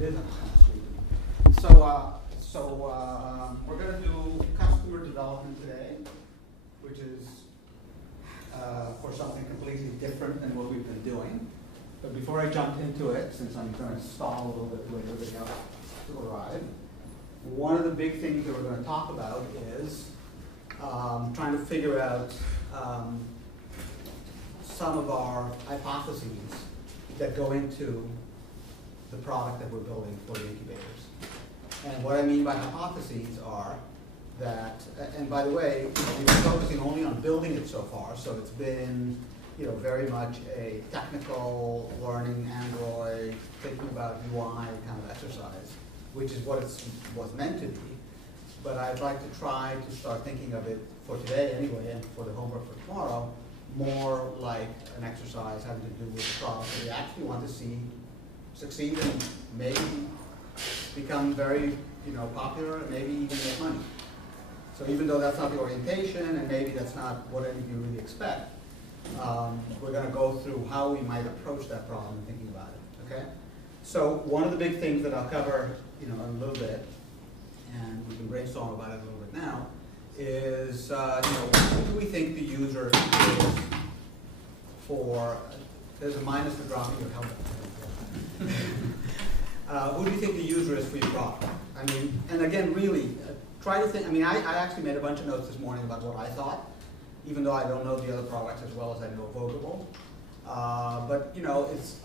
it is kind of sweet. So we're going to do customer development today, which is for something completely different than what we've been doing. But before I jump into it, since I'm going to stall a little bit to wait for everybody else to arrive, one of the big things that we're going to talk about is trying to figure out some of our hypotheses that go into the product that we're building for the incubators. And what I mean by hypotheses are that, and by the way, we've been focusing only on building it so far, so it's been very much a technical learning Android, thinking about UI kind of exercise, which is what it was meant to be. But I'd like to try to start thinking of it for today anyway, and for the homework for tomorrow, more like an exercise having to do with the product that we actually want to see succeed and maybe become very popular and maybe even make money. So even though that's not the orientation and maybe that's not what any of you really expect, we're going to go through how we might approach that problem and thinking about it. Okay? So one of the big things that I'll cover in a little bit, and we can brainstorm about it a little bit now, is who do we think the user is for, there's a minus for dropping your helmet. Who do you think the user is for your product? I mean, and again, really, try to think, I actually made a bunch of notes this morning about what I thought, even though I don't know the other products as well as I know Vogable. But it's,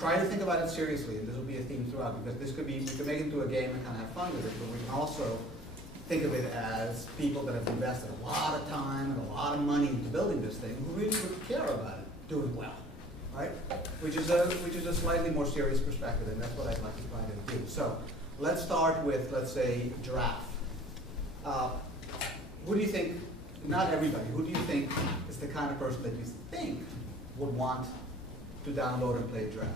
try to think about it seriously, and this will be a theme throughout, because this could be, we could make it into a game and kind of have fun with it, but we can also think of it as people that have invested a lot of time and a lot of money into building this thing who really would care about it doing well, right? Which is a slightly more serious perspective, and that's what I'd like to try to do. So let's start with, let's say, Giraffe. Who do you think, not everybody, who do you think is the kind of person that you think would want to download and play Giraffe?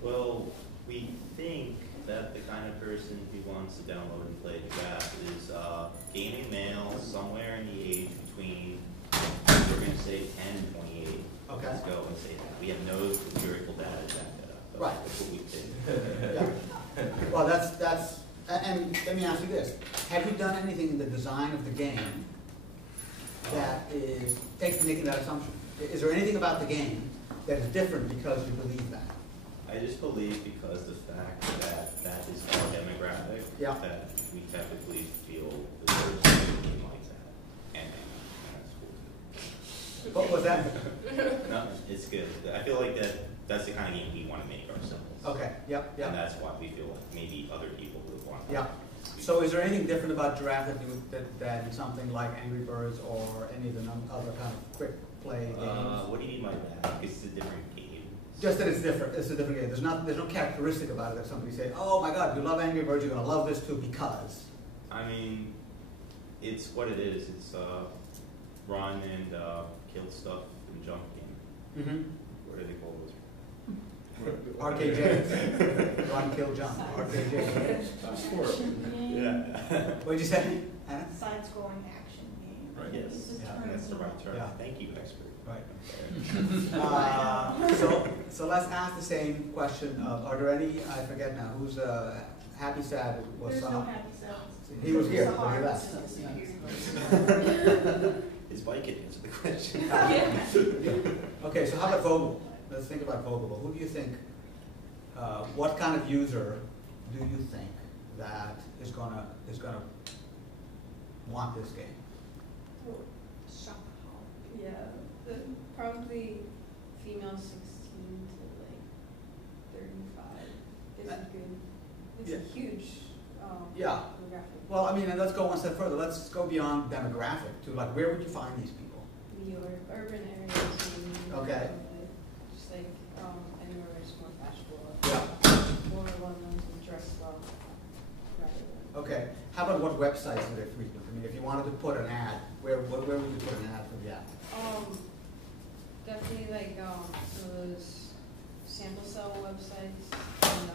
Well, we think that the kind of person who wants to download and play Giraffe is gaming male, somewhere in the age between, we're going to say 10 and 28. Okay. Let's go and say that. We have no empirical data to back that up. Right. That's what we think. Yeah. Well, that's, and let me ask you this. Have you done anything in the design of the game that is making that assumption? Is there anything about the game that is different because you believe that? I just believe because the fact that is our demographic, that we typically feel the person who likes that. And that's cool. What was that? No, it's good. I feel like that's the kind of game we want to make ourselves. Okay, yep. And that's why we feel like maybe other people would want that. Yeah. So is there anything different about Giraffe than something like Angry Birds or any of the other kind of quick play games? What do you mean by that? Because it's a different game. Just that it's different. It's a different game. There's no characteristic about it that somebody say, oh my God, you love Angry Birds, you're going to love this too because. I mean, it's what it is. It's run and kill stuff and jump game. Mm-hmm. What do they call those? RKJs. Run, kill, jump. RKJs. Yeah. What'd you say, Anna? Side-scrolling action game. Right. Yes. Yeah, that's the right term. Yeah. Thank you, expert. Right. So let's ask the same question. Are there any, I forget now, who's happy, sad? There's no happy, sad. He was here, It's but he hard left. to disappear. His bike can answer the question. Okay, so how about Vogable? Let's think about Vogable. Who do you think, what kind of user do you think that is gonna want this game? Shopaholic. Yeah, probably female 16 to like 35 is good. It's a huge demographic. Well, I mean, and let's go one step further. Let's go beyond demographic to like, where would you find these people? New York, urban areas. Okay. Just like anywhere where it's more fashionable. Yeah. More well-known to dress well. Rather than. Okay. How about what websites do they frequent? I mean, if you wanted to put an ad, where would you put an ad for the app? Definitely like some of those sample cell websites and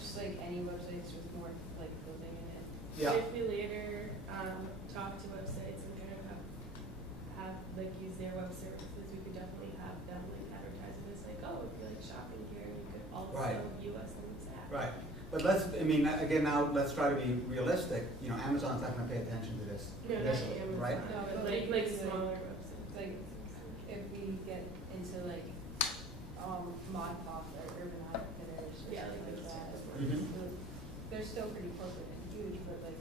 just like any websites with more like building in it. Yeah. If we later talk to websites and kind of have like use their web services, we could definitely have them like advertise this like, oh, if you like shopping here, you could also But I mean, again, now let's try to be realistic. You know, Amazon's not gonna pay attention to this No, not initially, Amazon. right? No, But but like like smaller websites. Like, if we get into like, Mod Pop or Urban Outfitters or Yeah, something like like those that. types of ones. Mhm. They're still pretty corporate and huge, but like,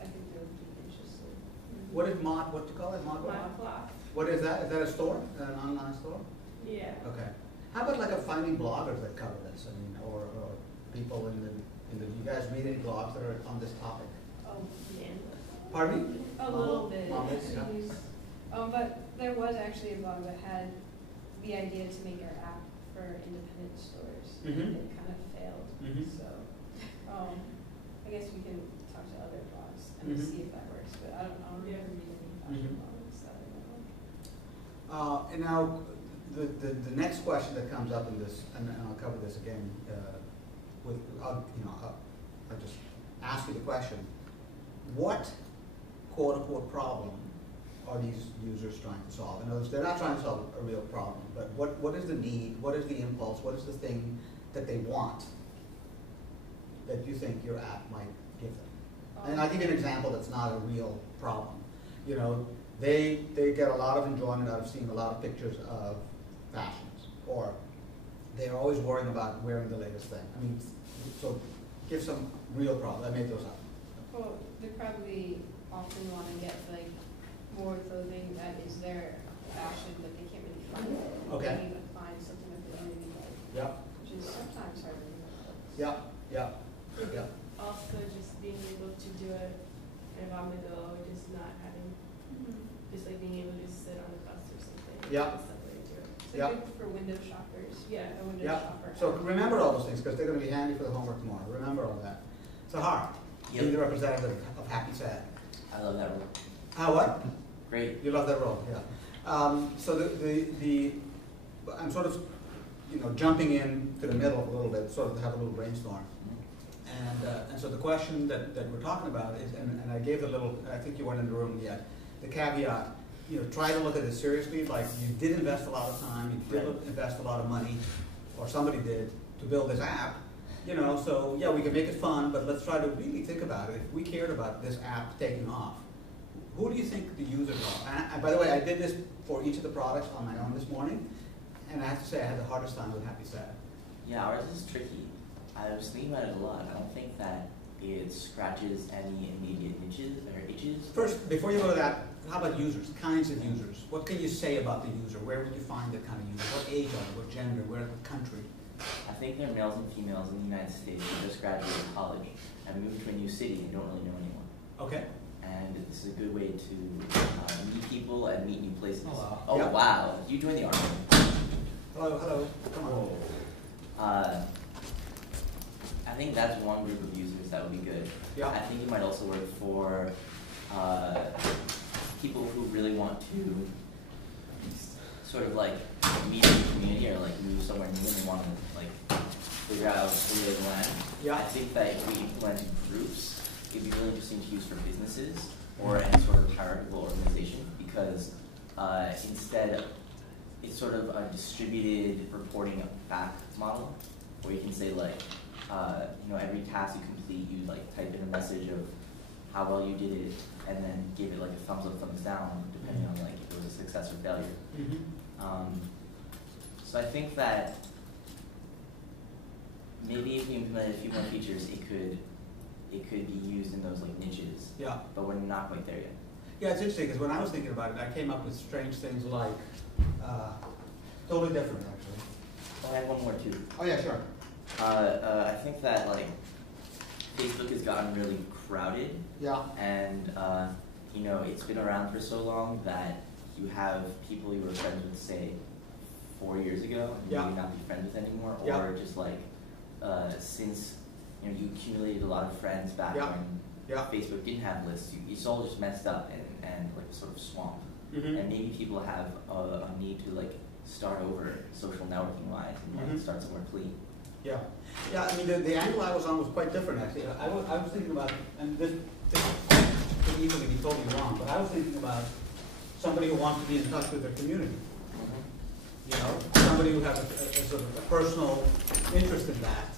I think they would be interested. What is Mod, what do you call it, Mod? Mod cloth. What is that? Is that a store, an online store? Yeah. Okay. How about like finding bloggers that cover this? I mean, or people in the, you guys read any blogs that are on this topic? Oh, man. Pardon me? A little bit. Almost, yeah. But there was actually a blog that had the idea to make our app for independent stores. Mhm. And it kind of failed, Mhm. so, I guess we can talk to other blogs and Mhm. see if that works, but I don't Yeah. remember reading any fashion Mhm. blogs, so I don't know. And now, the next question that comes up in this, and I'll cover this again, I'll just ask you the question. What quote-unquote problem are these users trying to solve? In other words, they're not trying to solve a real problem, but what is the need, what is the impulse, what is the thing that they want that you think your app might give them? And I'll give you an example that's not a real problem. You know, they get a lot of enjoyment out of seeing a lot of pictures of fashions, or they're always worrying about wearing the latest thing. I mean, so give some real problem. I made those up. Well, they probably often want to get like more clothing that is their fashion, but they can't really find it. Okay. They can't even find something that they really like, Yep, which is sometimes harder than others. yep, yep, yep. Also, just being able to do it kind of on the go, just not having, just like being able to just sit on the bus or something. Yeah. Just stuff like that. So Yep. good for window shoppers. Yeah. A window Yep. shopper. So remember all those things, because they're gonna be handy for the homework tomorrow. Remember all that. Sahar, Yep. you're the representative of Happy Sad. I love that role. What? Great. You love that role, yeah. So I'm sort of, jumping in to the middle a little bit, sort of to have a little brainstorm. And so the question that we're talking about is, and I gave a little, I think you weren't in the room yet, the caveat, try to look at it seriously, like you did invest a lot of time, you did invest a lot of money, or somebody did, to build this app. So yeah, we can make it fun, but let's try to really think about it. If we cared about this app taking off, who do you think the users are? And by the way, I did this for each of the products on my own this morning, and I have to say I had the hardest time with Happy Sad. Yeah, ours is tricky. I was thinking about it a lot. I don't think that it scratches any immediate niches or itches. First, before you go to that, how about users, kinds of users? What can you say about the user? Where would you find that kind of user? What age are they? What gender? What country? I think they're males and females in the United States who just graduated college and moved to a new city and don't really know anyone. Okay. And this is a good way to meet people and meet new places. Hello. Oh, Yep. wow. You joined the army. Hello, hello, come on. I think that's one group of users that would be good. Yeah. I think it might also work for people who really want to sort of like meet a new community or like move somewhere new and want to like figure out the lay of the land. Yeah. I think that if we implemented groups, it'd be really interesting to use for businesses or any sort of charitable organization because instead it's sort of a distributed reporting back model where you can say like, every task you complete, you like type in a message of how well you did it, and then give it like a thumbs up, thumbs down, depending on like if it was a success or failure. Mm-hmm. So I think that maybe if we implemented a few more features, it could be used in those like niches. Yeah. But we're not quite there yet. Yeah, it's interesting because when I was thinking about it, I came up with strange things like, totally different actually. Oh, I have one more too. Oh yeah, sure. I think that like Facebook has gotten really crowded. Yeah. And it's been around for so long that you have people you were friends with, say, 4 years ago, and Yeah. maybe not be friends with anymore, or Yeah. just like since you accumulated a lot of friends back Yeah. when Yeah. Facebook didn't have lists, it's all just messed up and like sort of swamped. Mm-hmm. And maybe people have a need to like start over social networking wise and want to Mhm. start somewhere clean. Yeah. Yeah, I mean, the angle I was on was quite different, actually. I was thinking about, and this could easily be totally wrong, but I was thinking about somebody who wants to be in touch with their community. Somebody who has a sort of a personal interest in that,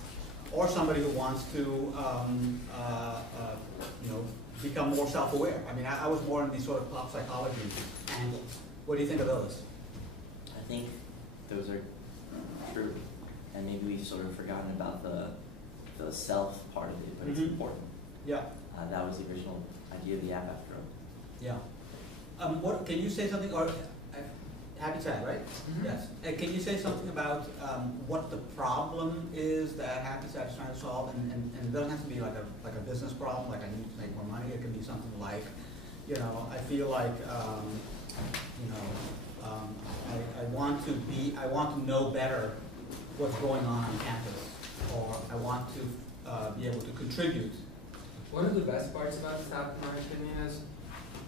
or somebody who wants to, you know, become more self-aware. I mean, I was more in these sort of pop psychology angles. What do you think of those? I think those are true, and maybe we've sort of forgotten about the self part of it, but it's Mhm. important. Yeah, That was the original idea of the app after all. yeah. What, can you say something, or, Happy Sad, right? Mhm. Yes. Can you say something about what the problem is that Happy Sad is trying to solve? And it doesn't have to be like a business problem, like I need to make more money. It can be something like, you know, I feel like, you know, I want to know better what's going on campus, or I want to be able to contribute. One of the best parts about this app, in my opinion, is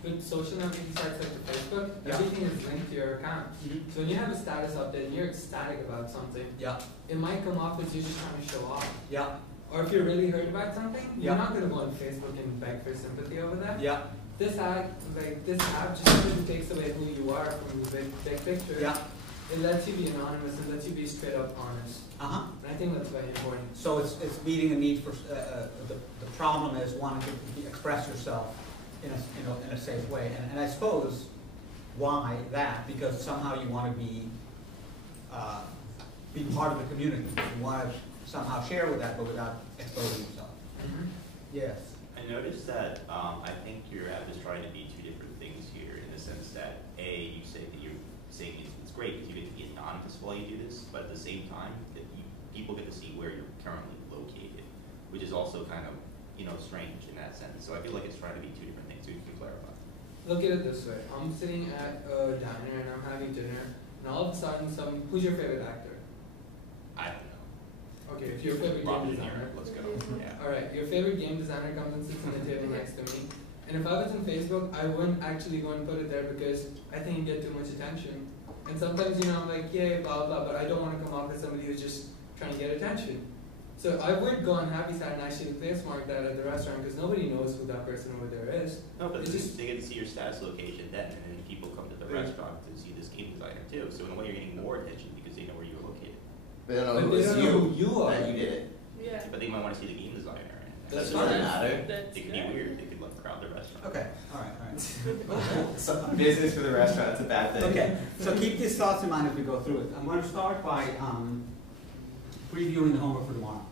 with social networking sites like the Facebook, Yeah. everything is linked to your account. Mhm. So when you have a status update and you're ecstatic about something, Yeah, it might come off as you just trying to show off. yeah, Or if you're really hurt about something, Yeah. you're not going to go on Facebook and beg for sympathy over that. yeah, This app just really takes away who you are from the big picture. yeah. It lets you be anonymous and lets you be straight up honest. Uh-huh. And I think that's very important. So it's meeting a need for, the problem is wanting to express yourself in a safe way. And I suppose, why that? Because somehow you want to be part of the community. You want to somehow share with that, but without exposing yourself. Yes. I noticed that I think your app is trying to be two different things here, in the sense that you say that you're saying it's great because you get to be anonymous while you do this, but at the same time that people get to see where you're currently located, which is also kind of, you know, strange in that sense. So I feel like it's trying to be two different things. So you can clarify. Look at it this way. I'm sitting at a diner and I'm having dinner, and all of a sudden who's your favorite actor? I don't know. Okay, if your favorite game Robert De designer. Niro, let's go. Yeah. Alright, your favorite game designer comes and sits on the table next to me. And if I was on Facebook, I wouldn't actually go and put it there because I think you get too much attention. And sometimes, you know, I'm like, yay, blah, blah, but I don't want to come off as somebody who's just trying to get attention. So I would go on Happy Sad and actually place mark that at the restaurant because nobody knows who that person over there is. No, but It's just- they get to see your status location then, and then people come to the Right. restaurant to see this game designer too. So in a way, you're getting more attention because they know where you're located. They don't know But who they it's don't know who you, you are. that you did it. Yeah. But they might want to see the game designer. And That's It doesn't fine. matter. That's It could good. be weird. They could like crowd the restaurant. Okay, all right. So, business for the restaurant, it's a bad thing. Okay, so keep these thoughts in mind as we go through it. I'm going to start by previewing the homework for tomorrow.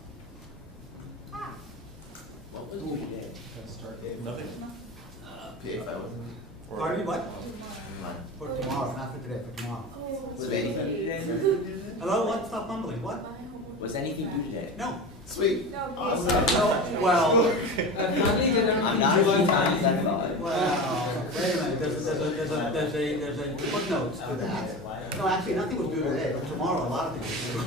What was it today? Nothing. PA5 wasn't. Pardon me, what? Mine. For tomorrow, not for today, for tomorrow. Was it anything today? Hello, what? Stop mumbling, what? Was anything new today? No. Sweet. No, Well, Finally get them I'm to not enjoy as time. as I thought. well, wait a minute, there's a footnote to that. No, actually, nothing was due today, but tomorrow, a lot of things are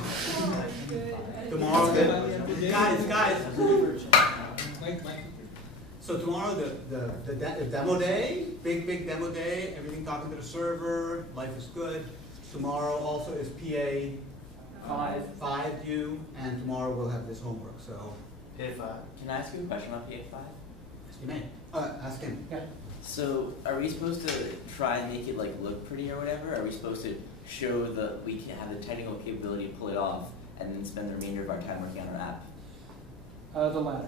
due. Tomorrow, guys, Mike. so tomorrow, the demo day, big demo day, everything talking to the server, life is good. Tomorrow also is PA 5 due, and tomorrow we'll have this homework, so, PA5. Can I ask you a question about PA5? yes, you may. Ask him. Yeah. So, are we supposed to try and make it like look pretty or whatever? Are we supposed to show that we can have the technical capability to pull it off, and then spend the remainder of our time working on our app? The latter.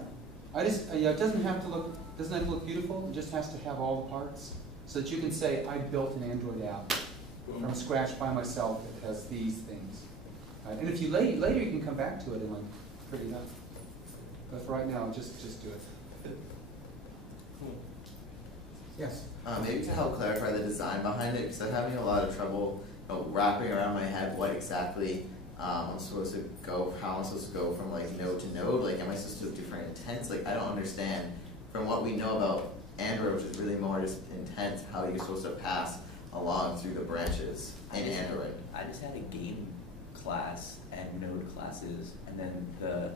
Yeah, it doesn't have to look beautiful. It just has to have all the parts, so that you can say, I built an Android app from scratch by myself. It has these things. And if you later you can come back to it and like pretty it up. But for right now, just do it. Yes. Maybe to help clarify the design behind it, because I'm having a lot of trouble wrapping around my head what exactly I'm supposed to go, how I'm supposed to go from like node to node. Like, am I supposed to do different intents? Like, I don't understand. From what we know about Android, which is really more just intent, how you're supposed to pass along through the branches in Android. I just had a game class and node classes, and then the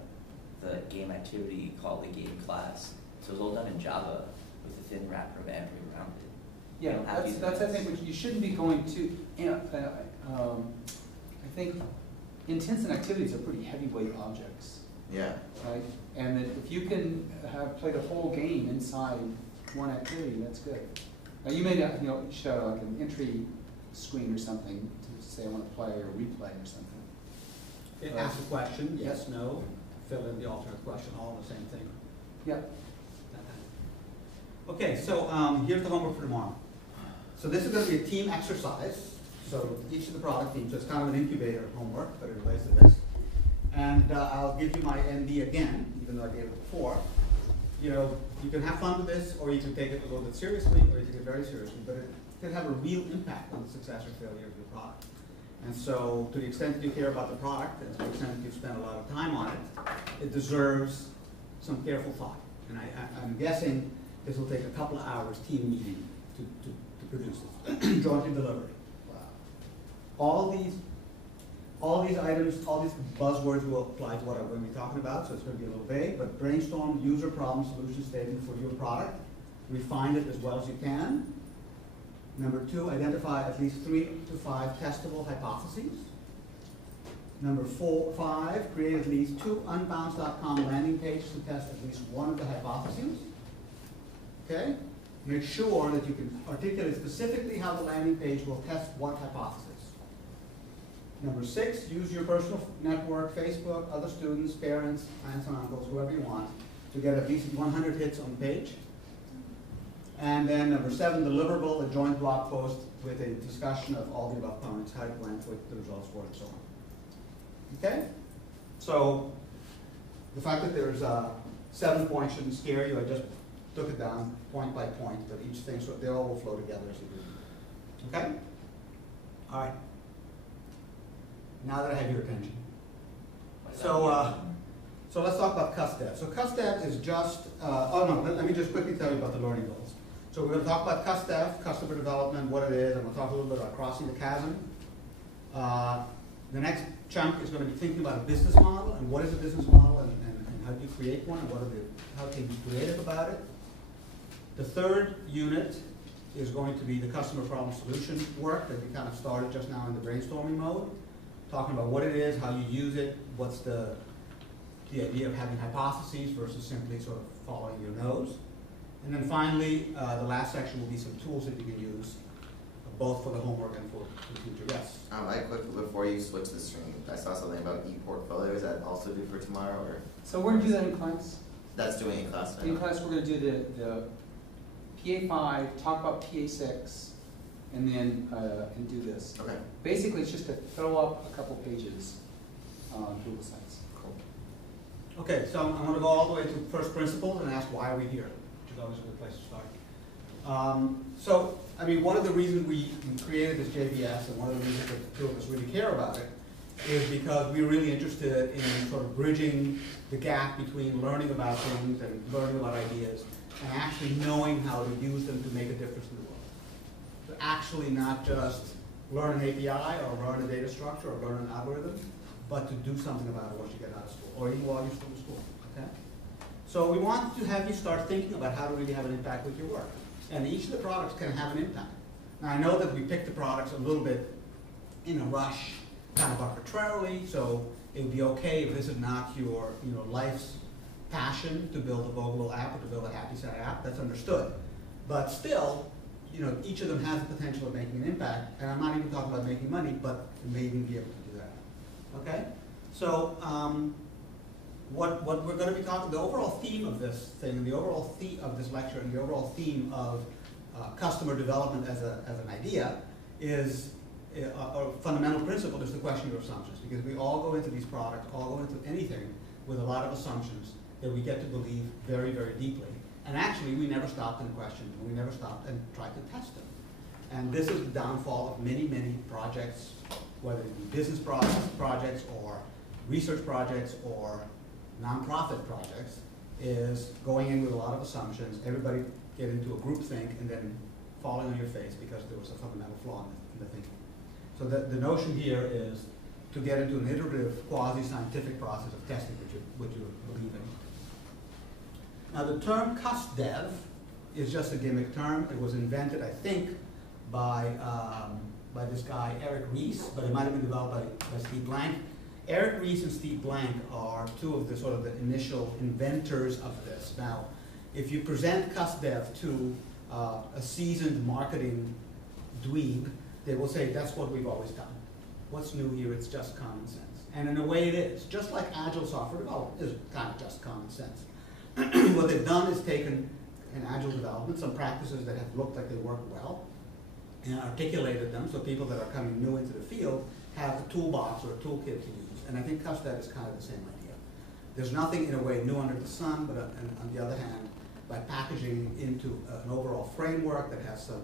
game activity called the game class. So it was all done in Java with a thin wrapper of Android around it. Yeah, don't have these that's I events. think what you shouldn't be going to. I think intents and activities are pretty heavyweight objects, Yeah. right? And that if you can have played a whole game inside one activity, that's good. Now you may not, show like an entry screen or something to say I want to play or replay or something. Ask a question, yes, no, fill in the alternate question, all the same thing. Yep. Okay, so here's the homework for tomorrow. So this is going to be a team exercise. So each of the product teams, so it's kind of an incubator homework, but it relates to this. And I'll give you my ND again, even though I gave it before. You know, you can have fun with this, or you can take it a little bit seriously, or you can take it very seriously, but it can have a real impact on the success or failure of your product. And so, to the extent that you care about the product, and to the extent that you've spent a lot of time on it, it deserves some careful thought. And I'm guessing this will take a couple of hours team meeting to produce it. Jointly delivery. All these items, all these buzzwords will apply to what I'm going to be talking about, so it's going to be a little vague, but brainstorm user problem solution statement for your product. Refine it as well as you can. Number 2, identify at least 3 to 5 testable hypotheses. Number 5, create at least 2 unbounce.com landing pages to test at least one of the hypotheses. Okay? Make sure that you can articulate specifically how the landing page will test what hypothesis. Number 6, use your personal network, Facebook, other students, parents, aunts and uncles, whoever you want, to get at least 100 hits on the page. And then number 7, deliverable, a joint blog post with a discussion of all the above comments, how it went, what the results were, and so on. Okay? So the fact that there's 7 points shouldn't scare you. I just took it down point by point, but each thing, so they all will flow together as you do. Okay? All right. Now that I have your attention. So let's talk about CustDev. So CustDev is just, let me just quickly tell you about the learning goals. So we're going to talk about CustDev, customer development, what it is, and we'll talk a little bit about crossing the chasm. The next chunk is going to be thinking about a business model, and what is a business model, and how do you create one, and how can you be creative about it. The third unit is going to be the customer problem solution work that we kind of started just now in the brainstorming mode, talking about what it is, how you use it, what's the idea of having hypotheses versus simply sort of following your nose. And then finally, the last section will be some tools that you can use, both for the homework and for the future. Yes? I quickly, before you switch the stream, I saw something about e-portfolio. Is that also due for tomorrow? Or So we're going to do that in class. that's doing in class now? In class, we're going to do the PA5, talk about PA6, and then and do this. Okay. Basically, it's just to fill up a couple pages on Google Sites. Cool. Okay, so I'm going to go all the way to first principles and ask why are we here, which is always a good place to start. So, I mean, one of the reasons we created this JBS, and one of the reasons that the two of us really care about it, is because we're really interested in sort of bridging the gap between learning about things and learning about ideas and actually knowing how to use them to make a difference in the world. So actually not just learn an API or learn a data structure or learn an algorithm, but to do something about it once you get out of school, or even while you're still in school, okay? So we want to have you start thinking about how to really have an impact with your work. And each of the products can have an impact. Now I know that we picked the products a little bit in a rush, kind of arbitrarily, so it would be okay if this is not your life's passion to build a Vogel app or to build a Happy Set app. That's understood. But still, each of them has the potential of making an impact, and I'm not even talking about making money, but it may even be able to do that. Okay? So what we're going to be talking, the overall theme of this thing, the overall theme of this lecture, and the overall theme of customer development as an idea is a fundamental principle is the question of assumptions, because we all go into these products, all go into anything with a lot of assumptions that we get to believe very, very deeply. And actually, we never stopped and questioned them. We never stopped and tried to test them. And this is the downfall of many, many projects, whether it be business projects or research projects or nonprofit projects, is going in with a lot of assumptions, everybody get into a group think, and then falling on your face because there was a fundamental flaw in the thinking. So the notion here is to get into an iterative, quasi-scientific process of testing what you believe in. Now the term CustDev is just a gimmick term. It was invented, I think, by this guy, Eric Ries, but it might have been developed by Steve Blank. Eric Ries and Steve Blank are two of the sort of the initial inventors of this. Now, if you present CustDev to a seasoned marketing dweeb, they will say, that's what we've always done. What's new here? It's just common sense. And in a way it is, just like agile software development is kind of just common sense. What they've done is taken in agile development some practices that have looked like they work well and articulated them so people that are coming new into the field have a toolbox or a toolkit to use. And I think CustDev is kind of the same idea. There's nothing in a way new under the sun, but on the other hand, by packaging into an overall framework that has some,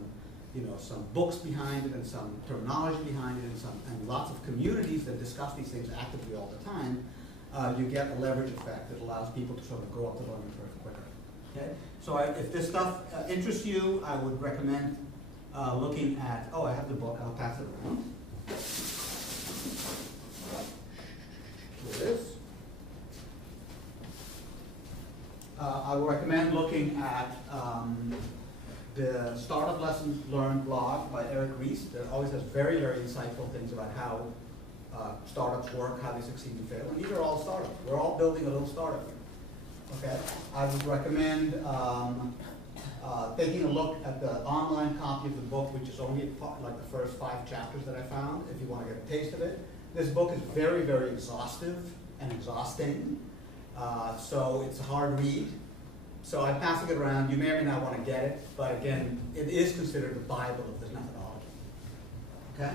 some books behind it and some terminology behind it and lots of communities that discuss these things actively all the time, you get a leverage effect that allows people to sort of go up the learning curve quicker. Okay? So if this stuff interests you, I would recommend looking at, I have the book, I'll pass it around. Here it is. I would recommend looking at the Startup Lessons Learned blog by Eric Ries that always has very, very insightful things about how startups work, how they succeed and fail. And these are all startups. We're all building a little startup here. Okay? I would recommend taking a look at the online copy of the book, which is only like the first 5 chapters that I found, if you want to get a taste of it. This book is very, very exhaustive and exhausting. So it's a hard read. So I'm passing it around. You may or may not want to get it, but again, it is considered the Bible of this methodology. Okay?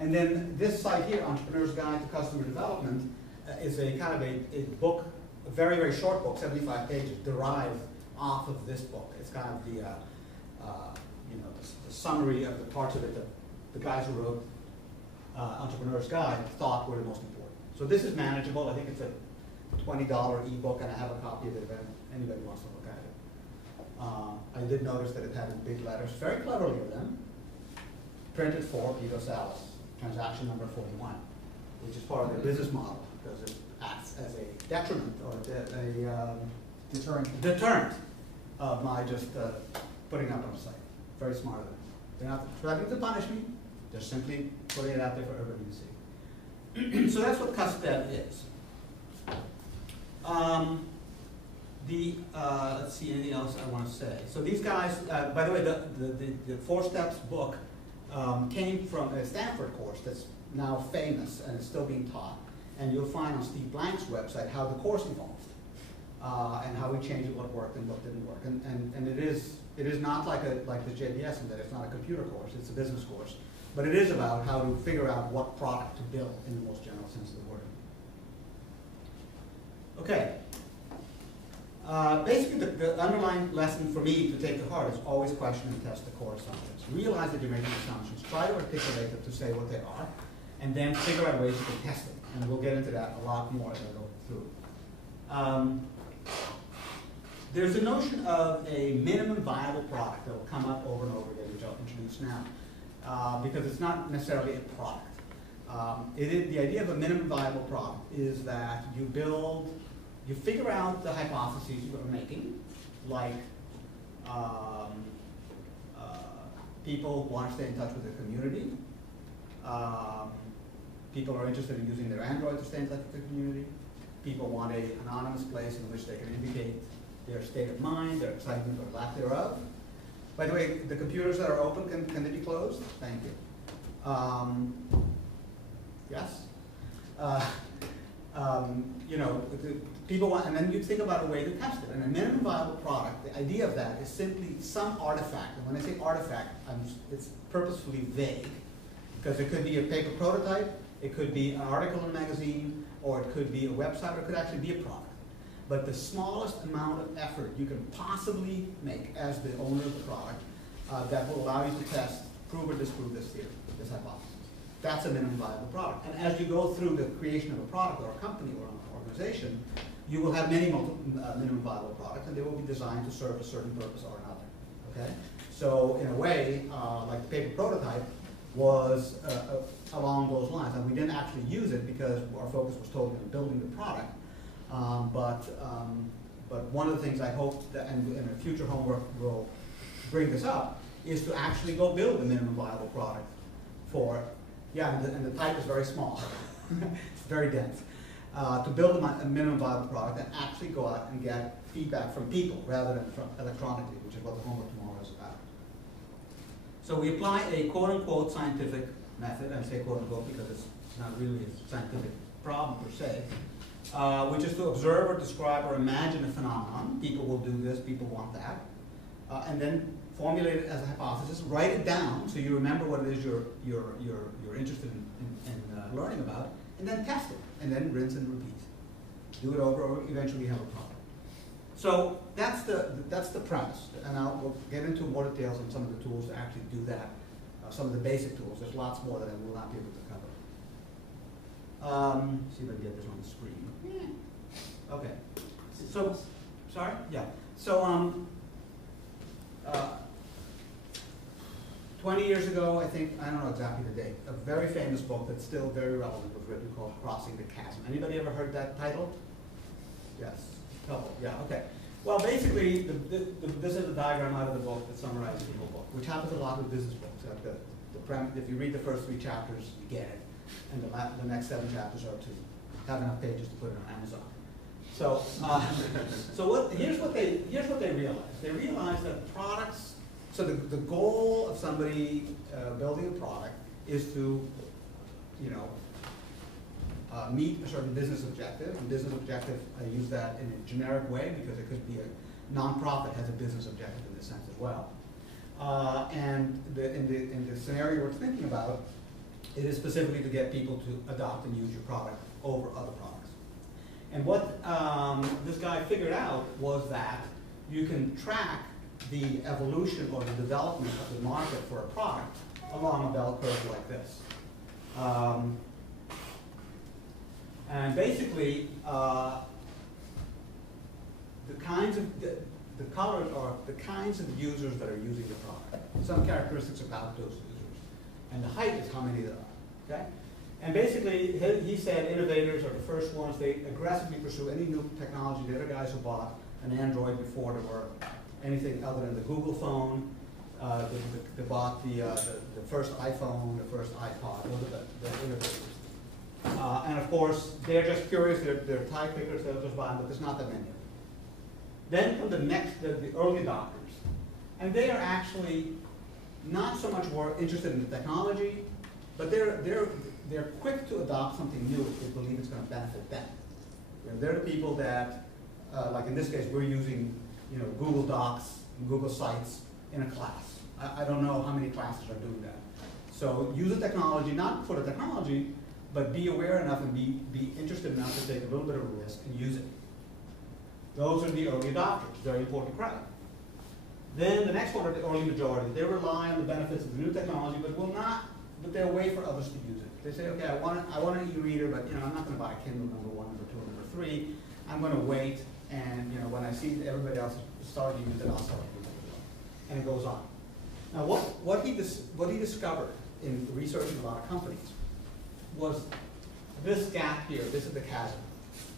And then this site here, Entrepreneur's Guide to Customer Development, is a kind of a book, a very, very short book, 75 pages, derived off of this book. It's kind of the, the summary of the parts of it that the guys who wrote Entrepreneur's Guide thought were the most important. So this is manageable. I think it's a $20 ebook, and I have a copy of it if anybody wants to look at it. I did notice that it had in big letters, very cleverly of them, printed for Vito Salas, transaction number 41, which is part of their business model because it acts as a detriment or a deterrent of my just putting it up on the site. Very smart of them. They're not threatening to punish me. They're simply putting it out there for everybody to see. So that's what CustDev is. Let's see, anything else I want to say. So these guys, by the way, the 4 Steps book came from a Stanford course that's now famous and is still being taught. And you'll find on Steve Blank's website how the course evolved and how we changed what worked and what didn't work. And it is not like the JBS in that it's not a computer course, it's a business course. But it is about how to figure out what product to build in the most general sense of the word. Okay. Basically, the underlying lesson for me to take to heart is always question and test the core assumptions. Realize that you're making assumptions. Try to articulate them to say what they are, and then figure out ways you can test them. And we'll get into that a lot more as I go through. There's a notion of a minimum viable product that will come up over and over again, which I'll introduce now. Because it's not necessarily a product. The idea of a minimum viable product is that you figure out the hypotheses you are making, like people want to stay in touch with their community, people are interested in using their Android to stay in touch with their community, people want an anonymous place in which they can indicate their state of mind, their excitement or lack thereof. By the way, the computers that are open, can they be closed? Thank you. Yes? People want, and then you think about a way to test it. And a minimum viable product, the idea of that is simply some artifact. And when I say artifact, it's purposefully vague. Because it could be a paper prototype, it could be an article in a magazine, or it could be a website, or it could actually be a product. But the smallest amount of effort you can possibly make as the owner of the product that will allow you to test, prove or disprove this theory, this hypothesis. That's a minimum viable product. And as you go through the creation of a product or a company or an organization, you will have many minimum viable products, and they will be designed to serve a certain purpose or another. Okay? So in a way, like the paper prototype was along those lines. And we didn't actually use it because our focus was totally on building the product. But one of the things I hope that, and in a future homework will bring this up, is to actually go build a minimum viable product for, and the type is very small, it's very dense, to build a minimum viable product and actually go out and get feedback from people rather than from electronically, which is what the homework tomorrow is about. So we apply a quote-unquote scientific method, and I say quote-unquote because it's It's not really a scientific problem per se, which is to observe or describe or imagine a phenomenon. People will do this, people want that. And then formulate it as a hypothesis, write it down so you remember what it is you're interested in learning about, and then test it, and then rinse and repeat. Do it over, eventually you have a problem. So that's the premise, and we'll get into more details on some of the tools to actually do that, some of the basic tools. There's lots more that I will not be able to cover. See if I can get this on the screen. Yeah. Okay. So, sorry? Yeah. So, 20 years ago, I think, I don't know exactly the date, a very famous book that's still very relevant was written called Crossing the Chasm. Anybody ever heard that title? Yes. Couple. Yeah, okay. Well, basically, this is a diagram out of the book that summarizes the whole book, which happens a lot with business books. If you read the first 3 chapters, you get it. And the next 7 chapters are to have enough pages to put it on Amazon. So, here's what they realized. They realized that products. So the goal of somebody building a product is to, meet a certain business objective. And business objective, I use that in a generic way because it could be a nonprofit has a business objective in this sense as well. And in the scenario we're thinking about, it is specifically to get people to adopt and use your product over other products. And what this guy figured out was that you can track the evolution or the development of the market for a product along a bell curve like this. And basically, the kinds of the colors are the kinds of users that are using the product. Some characteristics about those users, and the height is how many there are. Okay, and basically, he said innovators are the first ones. They aggressively pursue any new technology. The other guys who bought an Android before there were anything other than the Google phone, they bought the first iPhone, the first iPod. Those are the innovators. And of course, they're just curious. They're tie pickers. They'll just buy them, but there's not that many of them. Then come the early adopters, and they are actually not so much more interested in the technology, but they're quick to adopt something new if they believe it's going to benefit them. They're the people that, like in this case, we're using Google Docs, and Google Sites in a class. I don't know how many classes are doing that. So use the technology, not for the technology, but be aware enough and be interested enough to take a little bit of a risk and use it. Those are the early adopters, very important crowd. Then the next one are the early majority. They rely on the benefits of the new technology, but they'll wait for others to use it. They say, okay, I want an e-reader, but I'm not going to buy a Kindle number 1, number 2, number 3. I'm going to wait. And when I see everybody else start to use it, I'll start to use it as well. And it goes on. Now, what he discovered in researching a lot of companies was this gap here. This is the chasm.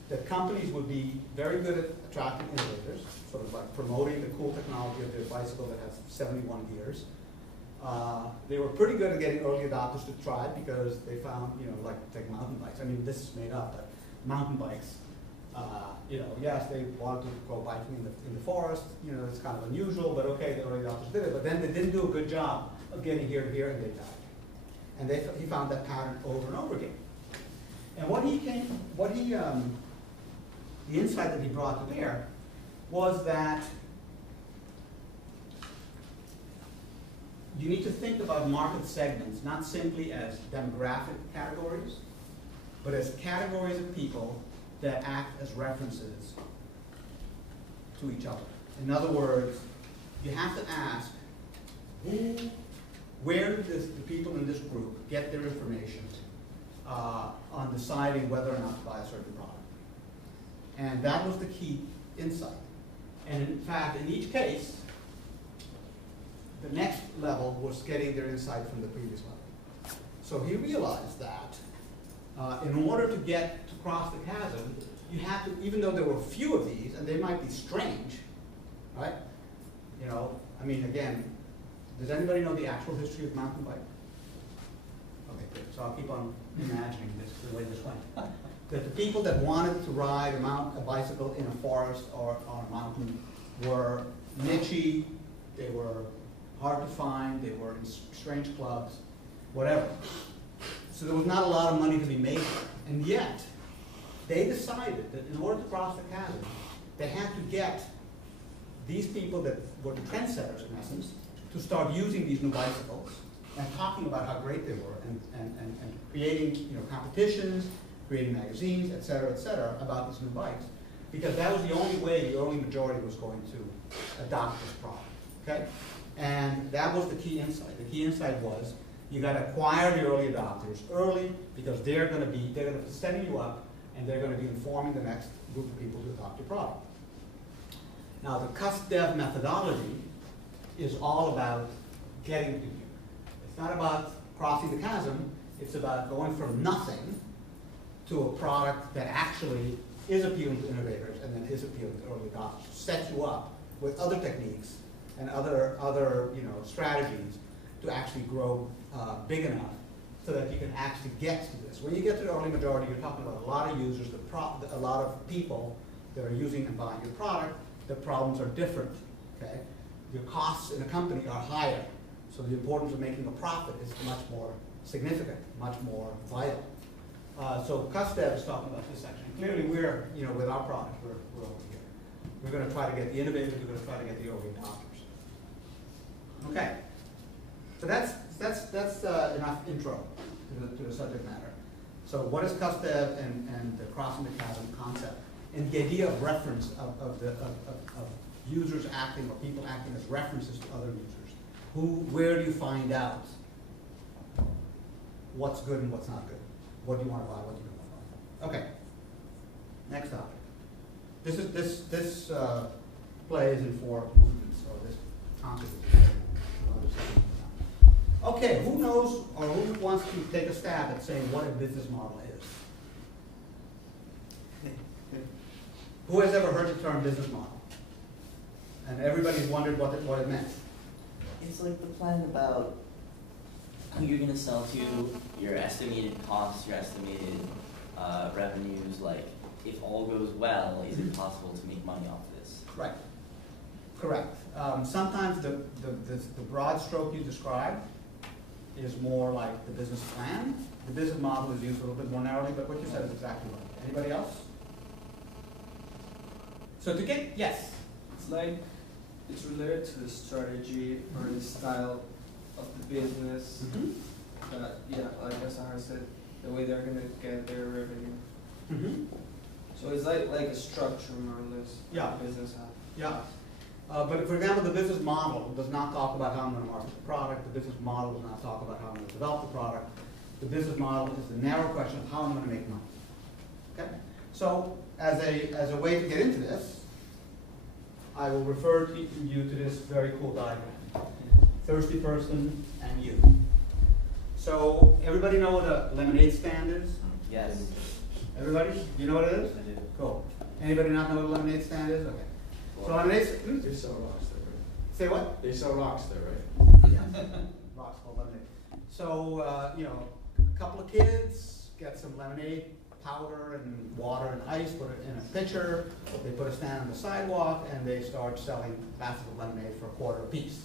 That companies would be very good at attracting innovators, sort of like promoting the cool technology of their bicycle that has 71 gears. They were pretty good at getting early adopters to try it because they found, like take mountain bikes. I mean, this is made up, but mountain bikes. Yes, they wanted to go biking in the forest. It's kind of unusual, but okay, the early adopters did it. But then they didn't do a good job of getting here to here, and they died. And he found that pattern over and over again. And the insight that he brought to bear was that you need to think about market segments not simply as demographic categories, but as categories of people that act as references to each other. In other words, you have to ask, where do the people in this group get their information on deciding whether or not to buy a certain product? And that was the key insight. And in fact, in each case, the next level was getting their insight from the previous level. So he realized that in order to cross the chasm, you have to, even though there were few of these, and they might be strange, right? Again, does anybody know the actual history of mountain bike? Okay, good. So I'll keep on imagining this the way this went. That the people that wanted to ride a bicycle in a forest or on a mountain were niche-y, they were hard to find, they were in strange clubs, whatever. So there was not a lot of money to be made there. And yet, they decided that in order to cross the chasm, they had to get these people that were the trendsetters, in essence, to start using these new bicycles and talking about how great they were and creating competitions, creating magazines, et cetera, about these new bikes. Because that was the only way the early majority was going to adopt this product, okay? And that was the key insight. The key insight was you got to acquire the early adopters early because they're going to be setting you up and they're going to be informing the next group of people to adopt your product. Now the CustDev methodology is all about getting to you. It's not about crossing the chasm, it's about going from nothing to a product that actually is appealing to innovators and then is appealing to early adopters. Set you up with other techniques and other strategies to actually grow big enough so that you can actually get to this. When you get to the early majority, you're talking about a lot of users, a lot of people that are using and buying your product. The problems are different, okay? Your costs in a company are higher, so the importance of making a profit is much more significant, much more vital. So CustDev is talking about this section. Clearly, we're, with our product, we're over here. We're going to try to get the innovators. We're going to try to get the early adopters. Okay. So that's enough intro to the subject matter. So what is CustDev and the crossing the chasm concept and the idea of reference of users acting or people acting as references to other users? Where do you find out what's good and what's not good? What do you want to buy? What do you don't want to buy? Okay. Next topic. This plays in 4 movements, or this concept is okay, who knows or who wants to take a stab at saying what a business model is? Who has ever heard the term business model? And everybody's wondered what it meant. It's like the plan about who you're going to sell to, your estimated costs, your estimated revenues, like if all goes well, is it possible to make money off this? Right. Correct. Sometimes the broad stroke you described is more like the business plan. The business model is used a little bit more narrowly, but what you said is exactly right. Anybody else? So to get, yes? It's like, it's related to the strategy or the style of the business. Yeah, like as Sahar said, the way they're going to get their revenue. So it's like a structure more or less. Yeah. Business has. Yeah. But for example, the business model does not talk about how I'm going to market the product. The business model does not talk about how I'm going to develop the product. The business model is the narrow question of how I'm going to make money. Okay? So as a way to get into this, I will refer you to this very cool diagram. Thirsty person and you. So everybody know what a lemonade stand is? Yes. Everybody? You know what it is? I do. Cool. Anybody not know what a lemonade stand is? Okay. So lemonade stand. They sell rocks there, right? Say what? They sell rocks there, right? Yeah. Rocks called lemonade. So a couple of kids get some lemonade powder and water and ice, put it in a pitcher. They put a stand on the sidewalk and they start selling glasses of lemonade for $0.25 a piece,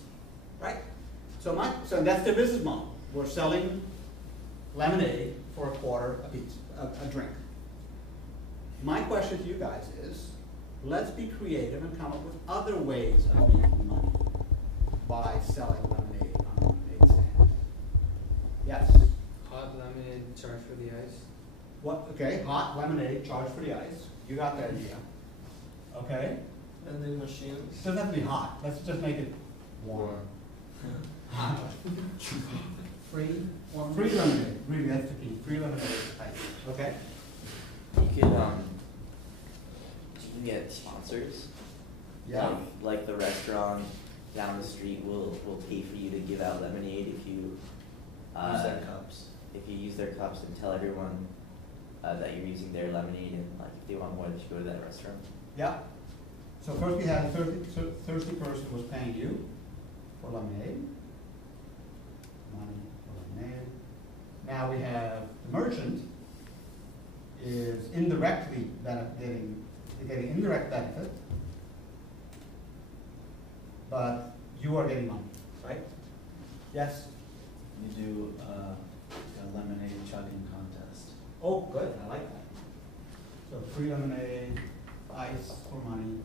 right? So that's their business model. We're selling lemonade for $0.25 a piece, a drink. My question to you guys is, let's be creative and come up with other ways of making money by selling lemonade on a lemonade stand. Yes? Hot lemonade, charge for the ice. What? Okay, hot lemonade, charge for the ice. You got the idea. Okay? Vending machines. It doesn't have to be hot. Let's just make it warm. Hot. Free? Warm. Free lemonade. Really, that's the key. Free lemonade is ice. Okay? You can get sponsors. Yeah. Like the restaurant down the street will pay for you to give out lemonade if you Use their cups. If you use their cups and tell everyone that you're using their lemonade, and like if they want more, they should go to that restaurant. Yeah. So first we had a thirsty person was paying you for lemonade. Money for lemonade. Now we have the merchant is indirectly getting indirect benefit, but you are getting money, right? Yes? You do a lemonade chugging contest. Oh, good, I like that. So free lemonade, ice for money,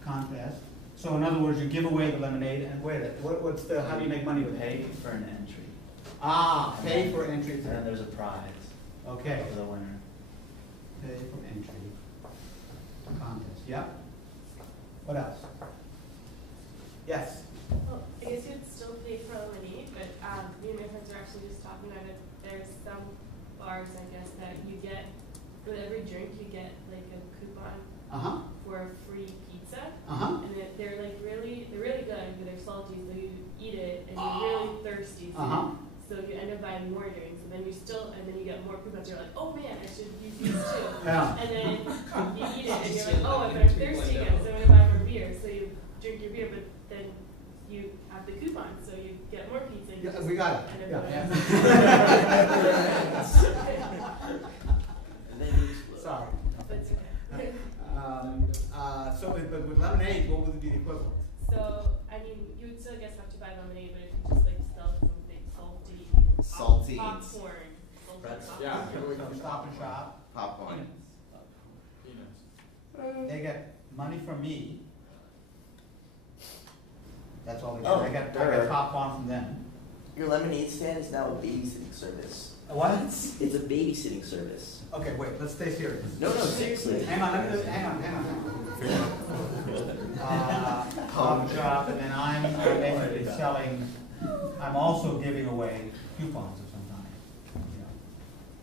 contest. So in other words, you give away the lemonade and what's the, how do you make money with Pay it? for an entry. Ah, pay for entry. And then there's a prize Okay, for the winner. pay for entry, contest, yeah. What else? Yes, Well, I guess you'd still pay for lemonade, but me and my friends are actually just talking about it. There's some bars, I guess, that you get, with every drink, you get like a coupon uh-huh, for a free pizza. uh-huh, And they're like really good, but they're salty, so you eat it and you're really thirsty. So, uh-huh. so you end up buying more drinks, and then you get more coupons. You're like, oh man, I should use these too. Yeah. And then you eat it, and you're like, oh, but I'm thirsty again, so I'm gonna buy more beer. So you drink your beer, but then you have the coupon, so you get more pizza. And you Yeah, just we got it. end Yeah. up And then you explode. Sorry. But it's okay. But with lemonade, what would be the equivalent? So, I mean, you would still, I guess, have to buy lemonade, but if you just like sell something salty, Saltines. popcorn, salty That's- popcorn. Yeah. So Stop and Shop, Popcorn. Peanuts. they get money from me. That's all they get. Oh, I get there. popcorn from them. Your lemonade stand is now a babysitting service. What? It's a babysitting service. Okay, wait, let's stay serious. No, seriously. Hang on, hang on. Stop and Shop, and then I'm basically selling, I'm also giving away coupons of some kind.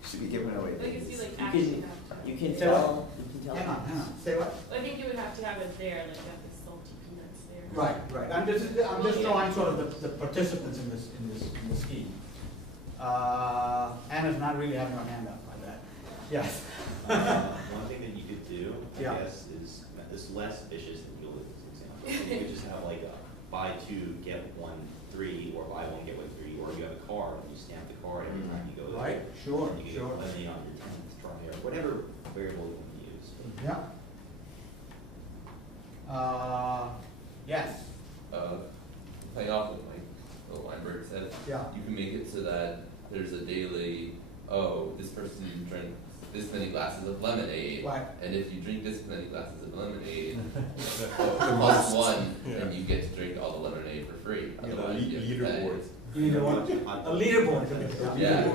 Should be giving away I guess you things. like You actually can- have to. You can Say tell. Hang on, say what? I think you would have to have it there, like have the salty peanuts there. Right. I'm just drawing sort of the participants in this scheme. Anna's not really having her hand up like that. Yes. One thing that you could do, I Yeah. guess, is less vicious than Yuli's example. You could just have like a buy two, get one free, or buy one, get one free, or you have a card, and you stamp the card every time you go there. Right, sure, And you can sure. get lemonade on your 10th try, or whatever variable you want to use. Yeah. Yes. Playing off of like what Weinberg said, Yeah. you can make it so that there's a daily, oh, this person drank this many glasses of lemonade. Right. And if you drink this many glasses of lemonade, plus one, then you get to drink all the lemonade for free. Yeah, Otherwise, you have to pay. leaderboard. You need a what? A leaderboard. Yeah.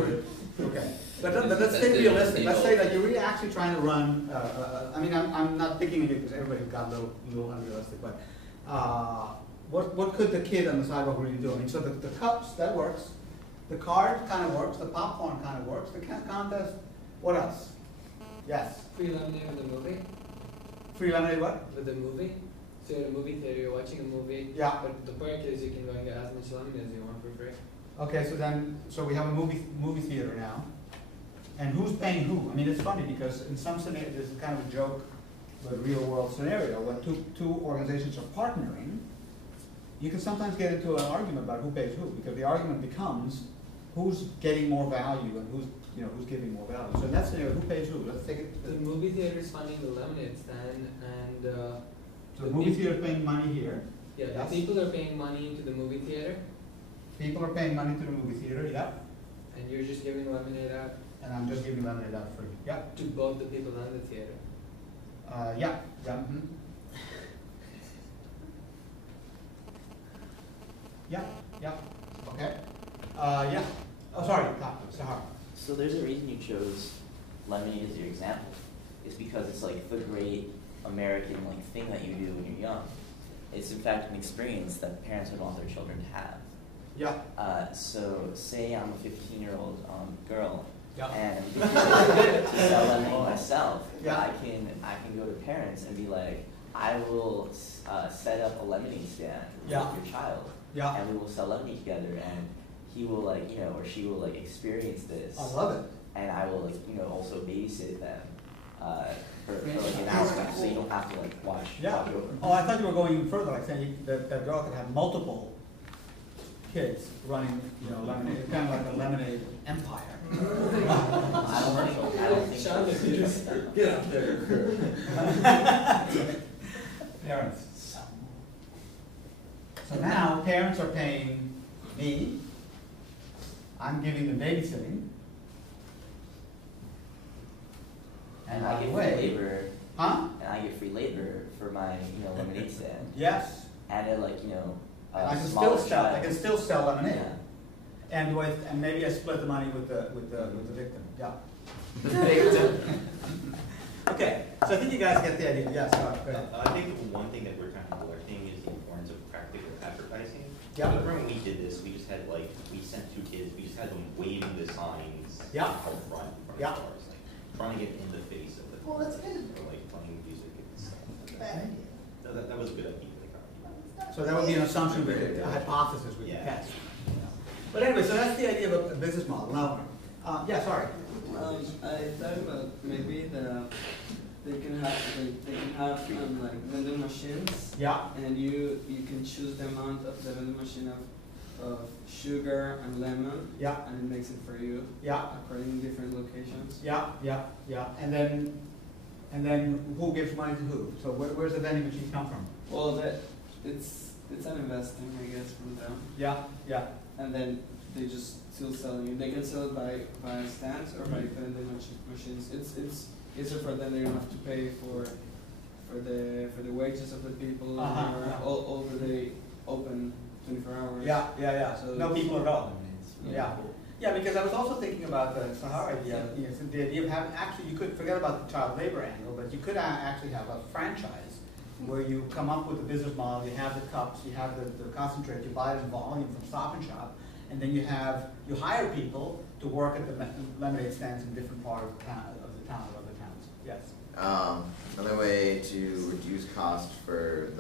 Okay. But let's stay realistic. Let's say that you're really actually trying to run, I mean, I'm not picking on you because everybody got a little unrealistic, but what could the kid on the sidewalk really do? I mean, so the cups, that works. The card kind of works. The popcorn kind of works. The contest, what else? Yes. Free lemonade with the movie. Free lemonade what? With the movie. So you're at a movie theater, you're watching a movie. Yeah. But the perk is you can go and get as much lemonade as you want for free. Okay, so we have a movie theater now. And who's paying who? I mean, it's funny because in some scenarios, there's kind of a joke, a real world scenario, when two organizations are partnering, you can sometimes get into an argument about who pays who, because the argument becomes who's getting more value and who's giving more value. So in that scenario, who pays who? Let's take it. The movie theater is funding the lemonade stand, and So the movie theater is paying money here. yeah, Yes. the people are paying money into the movie theater, People are paying money to the movie theater, yeah. and you're just giving lemonade out And I'm just giving lemonade out free. Yeah. to both the people and the theater. Yeah. Mhm. Yeah. Okay. Yeah. Oh, sorry, Sahar. So there's a reason you chose lemonade as your example. It's because it's like the great American like thing that you do when you're young. It's in fact an experience that parents would want their children to have. Yeah. So say I'm a 15-year-old girl, Yeah. and to sell lemonade myself, Yeah. I can go to parents and be like, I will set up a lemonade stand Yeah. with your child, Yeah. and we will sell lemonade together, and he will or she will experience this. I love it. And I will also babysit them for like an hour, so you don't have to watch Yeah. over. Oh, I thought you were going even further, like saying that girl could have multiple kids running, lemonade, kind of like a lemonade empire. I don't think so. Get out there. Parents. So now parents are paying me I'm giving them babysitting. And I by the get free way, labor, huh? and I get free labor for my, lemonade stand. Yes. And a And I can smaller still sell. child. I can still sell lemonade. Yeah. And maybe I split the money with the victim. Yeah. Okay. So I think you guys get the idea. Yes. Go ahead. I think one thing that we're kind of neglecting is the importance of practical advertising. Yeah. So remember when we did this, we just had we sent 2 kids, we just had them waving the signs Yeah. out front in front Yeah. of cars, trying to get in the face of the Well, that's good. or playing music and stuff. Bad idea. No, that was a good idea. So that would be an assumption, a hypothesis we could Yeah. test. But anyway, so that's the idea of a business model. Now, yeah, sorry. I thought about maybe they can have like vending machines, Yeah. and you can choose the amount of the vending machine of sugar and lemon, Yeah. and it makes it for you Yeah. according to different locations. Yeah. And then who gives money to who? So where's the vending machine come from? Well, it's an investing, I guess, from them, Yeah. and then they just still selling it. They can sell it by stands or by vending machines. It's easier for them. They don't have to pay for the wages of the people Uh-huh, or yeah. all the day open 24 hours. Yeah. So No people at all. Yeah. Yeah. Yeah, because I was also thinking about the Sahara idea. So the idea of having, actually, you could forget about the child labor angle, but you could actually have a franchise where you come up with a business model, you have the cups, you have the concentrate, you buy it in volume from Stop and Shop, and then you hire people to work at the lemonade stands in different parts of the town or other towns. Yes. Another way to reduce cost for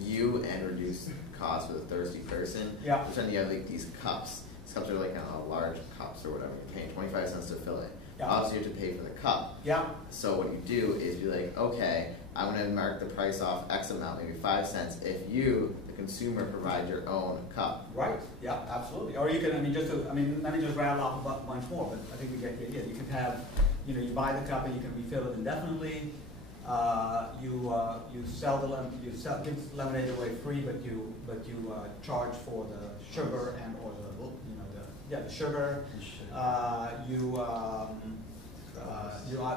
you and reduce cost for the thirsty person. Yeah. Pretend you have like these cups. These cups are like large cups or whatever. You're paying 25 cents to fill it. Yeah. Obviously, you have to pay for the cup. Yeah. So what you do is be like, okay, I'm going to mark the price off X amount, maybe 5 cents, if you, the consumer, provide your own cup. Right. Yeah. Absolutely. Or you can. Let me just rattle off a bunch more, but I think we get the idea. You can have, you buy the cup and you can refill it indefinitely. You sell give lemonade away free, but you charge for the sugar and or the sugar. You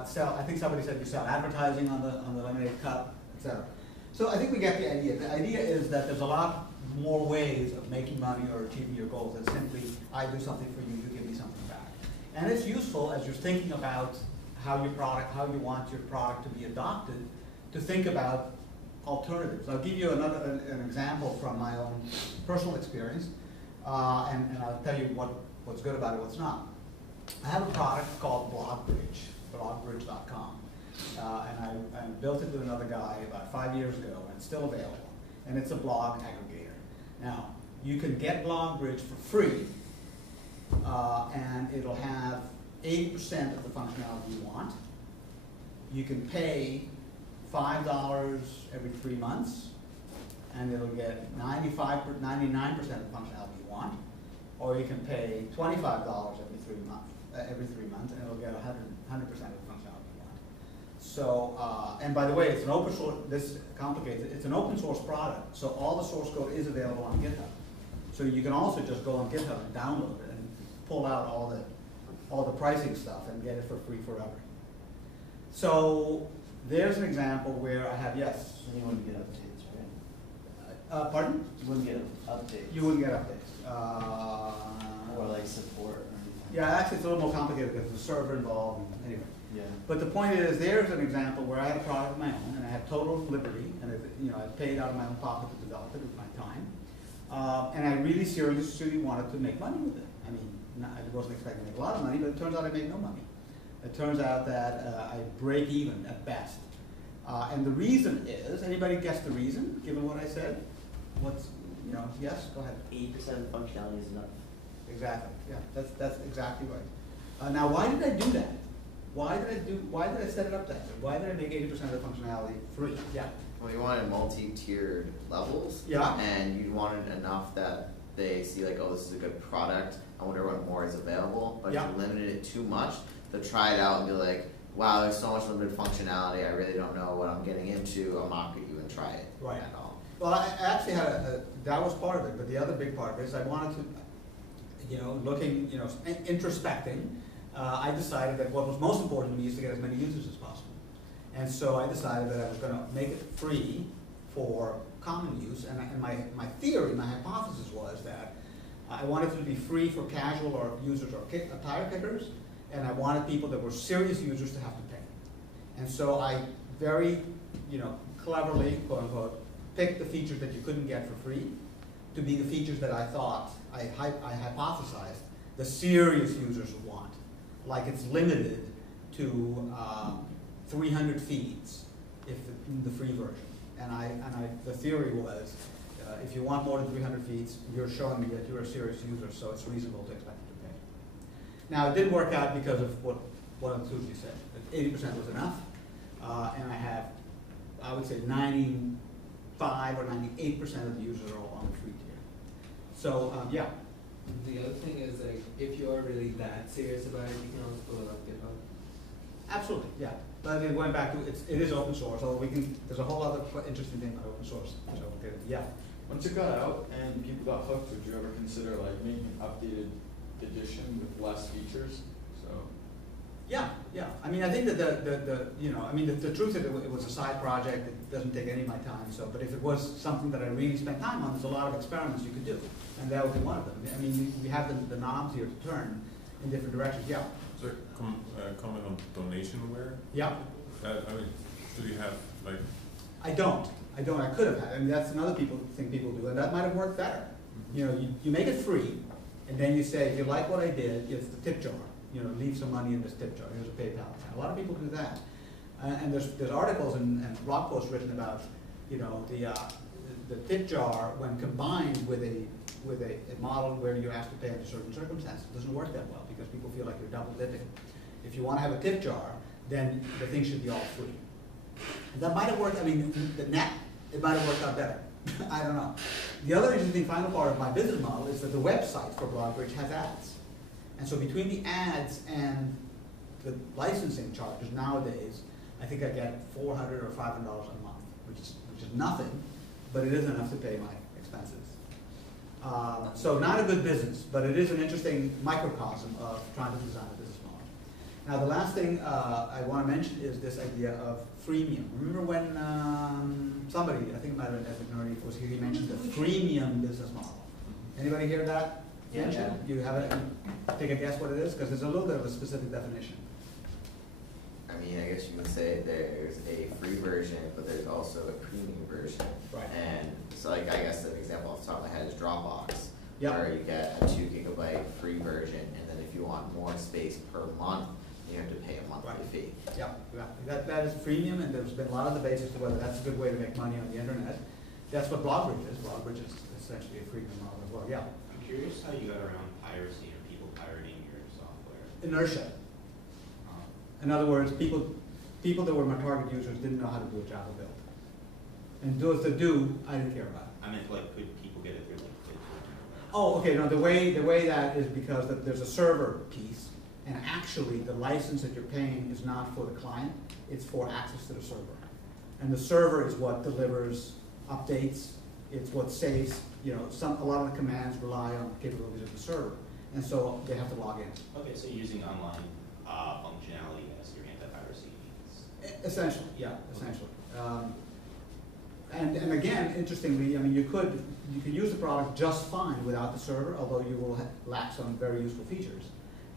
sell. I think somebody said you sell advertising on the lemonade cup, etc. So I think we get the idea. The idea is that there's a lot more ways of making money or achieving your goals than simply I do something for you, you give me something back. And it's useful as you're thinking about how you want your product to be adopted, to think about alternatives. I'll give you an example from my own personal experience, and I'll tell you what's good about it, what's not. I have a product called blogbridge.com, and I built it with another guy about 5 years ago, and it's still available. And it's a blog aggregator. Now, you can get BlogBridge for free, and it'll have 80% of the functionality you want. You can pay $5 every 3 months, and it'll get 99% of the functionality you want. Or you can pay $25 every 3 months, and it'll get 100% of the functionality you want. So, and by the way, it's an open source. This complicates it. It's an open source product, so all the source code is available on GitHub. So you can also just go on GitHub and download it and pull out all the pricing stuff and get it for free forever. So there's an example where I have, yes. You wouldn't get updates, right? Pardon? You wouldn't get updates. You wouldn't get updates. Or like support or anything. Yeah, actually it's a little more complicated because there's a server involved. Anyway. Yeah. But the point is, there's an example where I had a product of my own, and I had total liberty, and I paid out of my own pocket to develop it with my time, and I really seriously wanted to make money with it. I mean, I wasn't expecting to make a lot of money, but it turns out I made no money. It turns out that I break even at best, and the reason is, anybody guess the reason, given what I said? Yes, go ahead. 80% of the functionality is enough. Exactly. Yeah, that's exactly right. Now, why did I do that? Why did I set it up that way? Why did I make 80% of the functionality free? Yeah. Well, you wanted multi-tiered levels. Yeah. And you wanted enough that they see like, oh, this is a good product. I wonder what more is available. But Yeah. if you limited it too much, they'll try it out and be like, wow, there's so much limited functionality. I really don't know what I'm getting into. I'll mock at you and try it. Right. At all. Well, I actually had that was part of it, but the other big part of it is I wanted to, looking, introspecting, I decided that what was most important to me is to get as many users as possible. And so I decided that I was going to make it free for common use, and my theory, my hypothesis was that I wanted it to be free for casual or users or tire kickers, and I wanted people that were serious users to have to pay. And so I very, cleverly, quote unquote, picked the features that you couldn't get for free to be the features that I thought, I hypothesized, the serious users would want. Like it's limited to 300 feeds in the free version. And the theory was, if you want more than 300 feeds, you're showing me that you're a serious user, so it's reasonable to expect you to pay. Now, it didn't work out because of what Susie said, that 80% was enough, and I would say 95 or 98% of the users are all on the free tier. So, yeah. The other thing is, like, if you are really that serious about it, you can also pull it up GitHub. Absolutely, yeah. But again, going back to it is open source, although there's a whole other interesting thing about open source. So, okay, yeah. Once it got out and people got hooked, would you ever consider like making an updated edition with less features? So. Yeah. I mean, I think that the truth is it was a side project. It doesn't take any of my time. So, but if it was something that I really spent time on, there's a lot of experiments you could do, and that would be one of them. I mean, we have the knobs here to turn in different directions. Yeah. So, comment on donationware. Yeah. I mean, do you have like? I don't. I could have had. I mean, that's another thing people do, and that might have worked better. Mm-hmm. You make it free, and then you say, if you like what I did, it's the tip jar. Leave some money in this tip jar. Here's a PayPal account. A lot of people do that, and there's articles and blog posts written about, the tip jar when combined with a model where you're asked to pay under certain circumstances. It doesn't work that well because people feel like you're double dipping. If you want to have a tip jar, then the thing should be all free. And that might have worked. I mean, the net, it might have worked out better. I don't know. The other interesting final part of my business model is that the website for BlogBridge has ads. And so between the ads and the licensing charges nowadays, I think I get $400 or $500 a month, which is nothing, but it is enough to pay my expenses. So not a good business, but it is an interesting microcosm of trying to design a business model. Now the last thing I want to mention is this idea of freemium. Remember when somebody, I think it might have been Ed McNerney, was here, he mentioned the freemium business model. Anybody hear that? Yeah. You have it, take a guess what it is? Because there's a little bit of a specific definition. I mean, I guess you can say there's a free version, but there's also a premium version. Right. And so, like, I guess an example off the top of my head is Dropbox, Yep. where you get a 2 GB free version, and then if you want more space per month, you have to pay a monthly fee. Yeah, that is freemium, and there's been a lot of debates as to whether that's a good way to make money on the internet. That's what BlogBridge is. BlogBridge is essentially a freemium model as well. Yeah. I'm curious how you got around piracy or people pirating your software. Inertia. In other words, people that were my target users didn't know how to do a Java build. And those that do, I didn't care about. I meant, like, could people get it through like Oh, okay. No, the way that is because there's a server piece, and actually the license that you're paying is not for the client; it's for access to the server. And the server is what delivers updates. It's what saves. A lot of the commands rely on the capabilities of the server, and so they have to log in. Okay, so using online functionality as your anti-piracy means. Essentially, yeah, essentially. And again, interestingly, I mean, you could use the product just fine without the server, although you will lack some very useful features.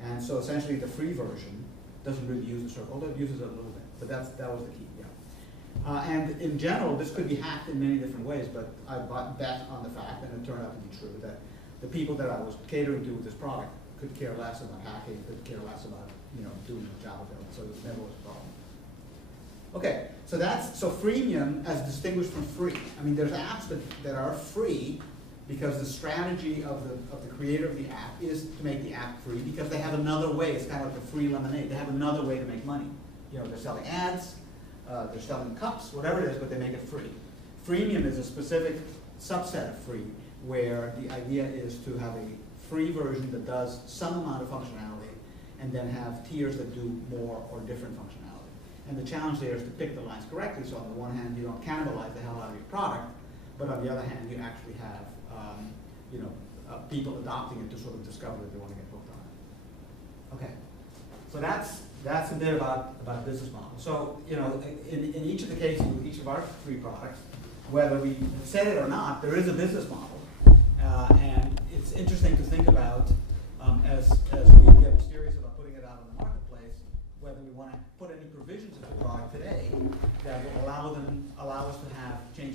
And so essentially, the free version doesn't really use the server, although it uses it a little bit. But that was the key, yeah. And in general, this could be hacked in many different ways. But I bet on the fact, and it turned out to be true, that the people that I was catering to with this product could care less about hacking, could care less about doing a Java build. So it never was a problem. Okay, so freemium as distinguished from free. I mean, there's apps that are free because the strategy of the creator of the app is to make the app free because they have another way. It's kind of like a free lemonade. They have another way to make money. They're selling ads, they're selling cups, whatever it is, but they make it free. Freemium is a specific subset of free where the idea is to have a free version that does some amount of functionality and then have tiers that do more or different functionality. And the challenge there is to pick the lines correctly, so on the one hand, you don't cannibalize the hell out of your product, but on the other hand, you actually have people adopting it to sort of discover that they want to get hooked on it. Okay, so that's a bit about business model. So, you know, in each of the cases, with each of our 3 products, whether we said it or not, there is a business model. And it's interesting to think about as we get serious about putting it out in the marketplace, whether we want to put any provisions of the product today that will allow us to have change